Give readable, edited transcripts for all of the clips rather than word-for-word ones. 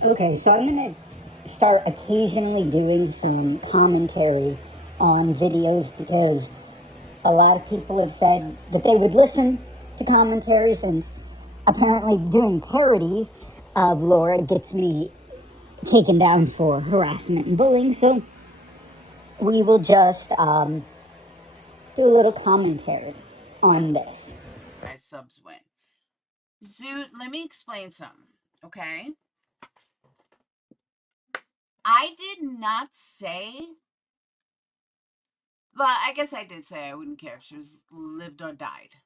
Okay, so I'm going to start occasionally doing some commentary on videos because a lot of people have said that they would listen to commentaries, and apparently doing parodies of Laura gets me taken down for harassment and bullying. So we will just do a little commentary on this. Guys, subs win. Zoot, let me explain something, okay? I did not say, but I guess I did say I wouldn't care if she was lived or died.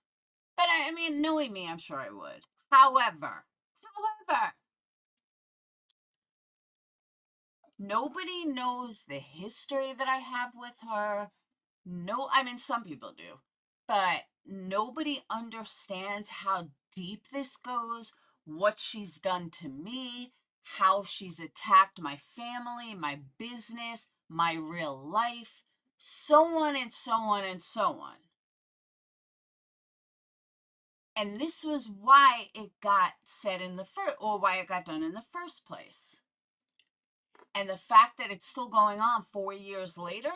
But I mean, knowing me, I'm sure I would. However, nobody knows the history that I have with her. No, I mean, some people do, but nobody understands how deep this goes, what she's done to me, how she's attacked my family, my business, my real life, so on and so on and so on. And this was why it got said in the first, or why it got done in the first place. And the fact that it's still going on 4 years later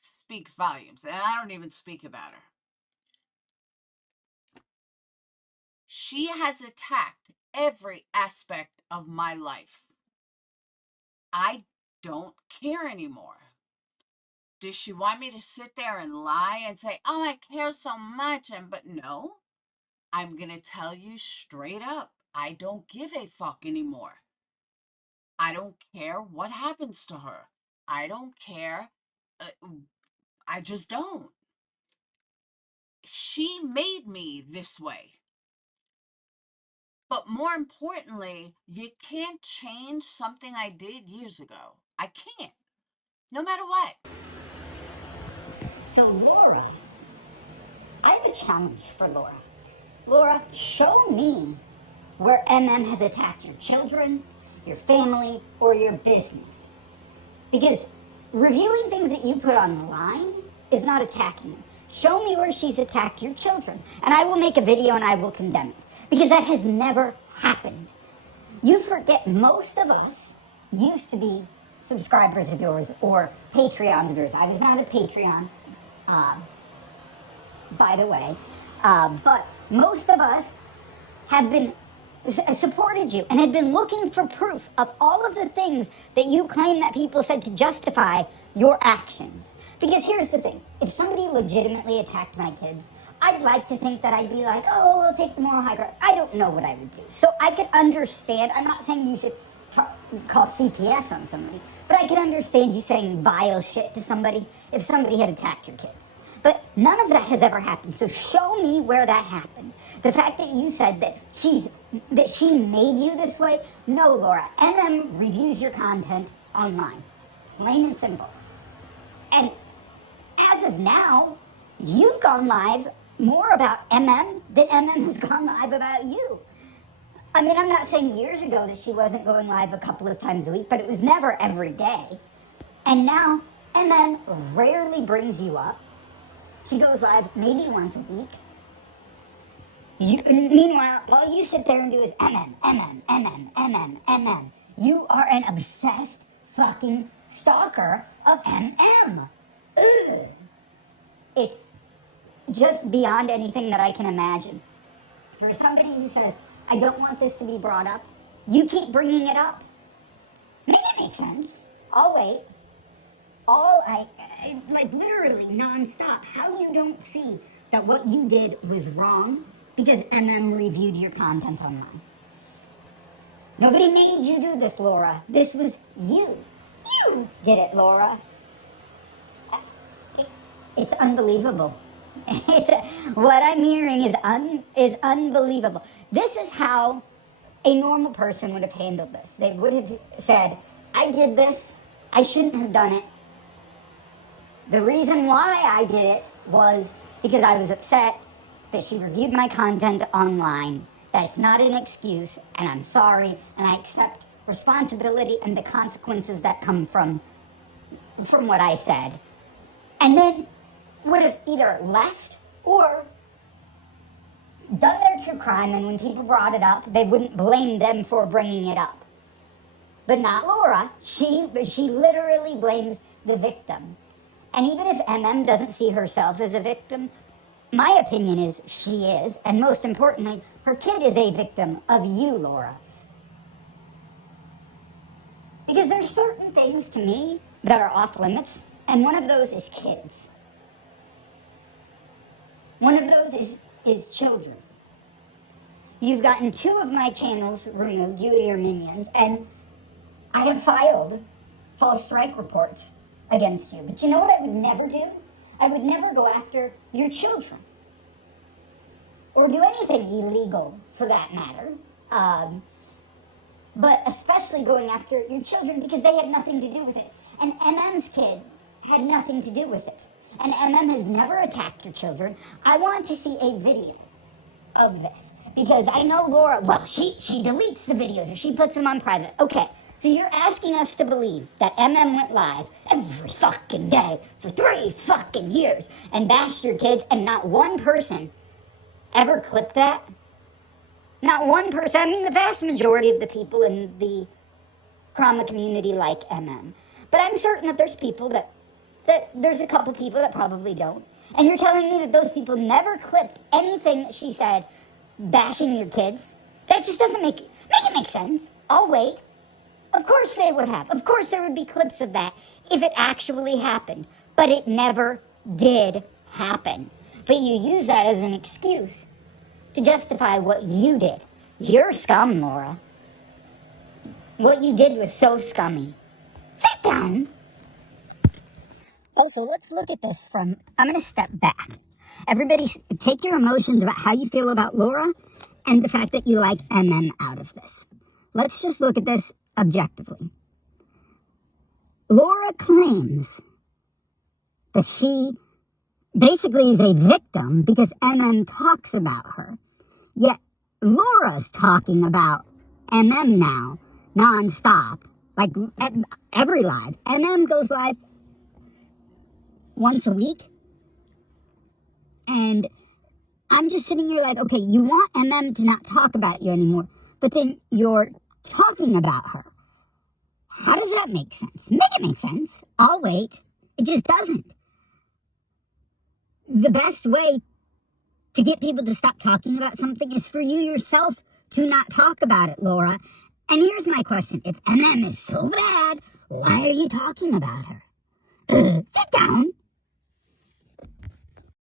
speaks volumes. And I don't even speak about her. She has attacked every aspect of my life. I don't care anymore. Does she want me to sit there and lie and say, oh, I care so much? But no, I'm going to tell you straight up, I don't give a fuck anymore. I don't care what happens to her. I don't care. I just don't. She made me this way. But more importantly, you can't change something I did years ago. I can't. No matter what. So, Laura, I have a challenge for Laura. Laura, show me where MM has attacked your children, your family, or your business. Because reviewing things that you put online is not attacking them. Show me where she's attacked your children, and I will make a video and I will condemn it. Because that has never happened. You forget most of us used to be subscribers of yours or Patreons of yours. I was not a Patreon, by the way, but most of us have been supported you and had been looking for proof of all of the things that you claim that people said to justify your actions. Because here's the thing, if somebody legitimately attacked my kids, I'd like to think that I'd be like, oh, we'll take the moral high ground. I don't know what I would do. So I could understand, I'm not saying you should call CPS on somebody, but I could understand you saying vile shit to somebody if somebody had attacked your kids. But none of that has ever happened. So show me where that happened. The fact that you said that she made you this way, no, Laura. MM reviews your content online, plain and simple. And as of now, you've gone live more about MM than MM has gone live about you. I mean, I'm not saying years ago that she wasn't going live a couple of times a week, but it was never every day. And now, MM rarely brings you up. She goes live maybe once a week. Meanwhile, all you sit there and do is MM. You are an obsessed fucking stalker of MM. Ugh. It's just beyond anything that I can imagine. For somebody who says, I don't want this to be brought up, you keep bringing it up. Make it make sense. I'll wait. Like literally nonstop. How you don't see that what you did was wrong because MM reviewed your content online. Nobody made you do this, Laura. This was you. You did it, Laura. It's unbelievable. What I'm hearing is unbelievable. This is how a normal person would have handled this. They would have said, I did this. I shouldn't have done it. The reason why I did it was because I was upset that she reviewed my content online. That's not an excuse, and I'm sorry, and I accept responsibility and the consequences that come from what I said. And then would have either left or done their true crime, and when people brought it up, they wouldn't blame them for bringing it up. but not Laura. She literally blames the victim. And even if MM doesn't see herself as a victim, my opinion is she is. And most importantly, her kid is a victim of you, Laura. Because there's certain things to me that are off limits, and one of those is kids. One of those is children. You've gotten 2 of my channels removed, you and your minions, and I have filed false strike reports against you. But you know what I would never do? I would never go after your children. Or do anything illegal, for that matter. But especially going after your children because they had nothing to do with it. And MM's kid had nothing to do with it. And MM has never attacked your children. I want to see a video of this. Because I know Laura, well, she deletes the videos or she puts them on private. Okay, so you're asking us to believe that MM went live every fucking day for 3 fucking years and bashed your kids and not one person ever clipped that? Not one person. I mean, the vast majority of the people in the trauma community like MM. But I'm certain that there's people that there's a couple people that probably don't. And you're telling me that those people never clipped anything that she said bashing your kids? That just doesn't make it make sense. I'll wait. Of course they would have. Of course there would be clips of that if it actually happened. But it never did happen. But you use that as an excuse to justify what you did. You're scum, Laura. What you did was so scummy. Sit down. Also, let's look at this from, I'm going to step back. Everybody take your emotions about how you feel about Laura and the fact that you like MM out of this. Let's just look at this objectively. Laura claims that she basically is a victim because MM talks about her. Yet Laura's talking about MM now, nonstop, like at every live. MM goes live once a week. And I'm just sitting here like, okay, you want MM to not talk about you anymore, but then you're talking about her. How does that make sense? Make it make sense. I'll wait. It just doesn't. The best way to get people to stop talking about something is for you yourself to not talk about it, Laura. And here's my question. If MM is so bad, why are you talking about her? Sit down.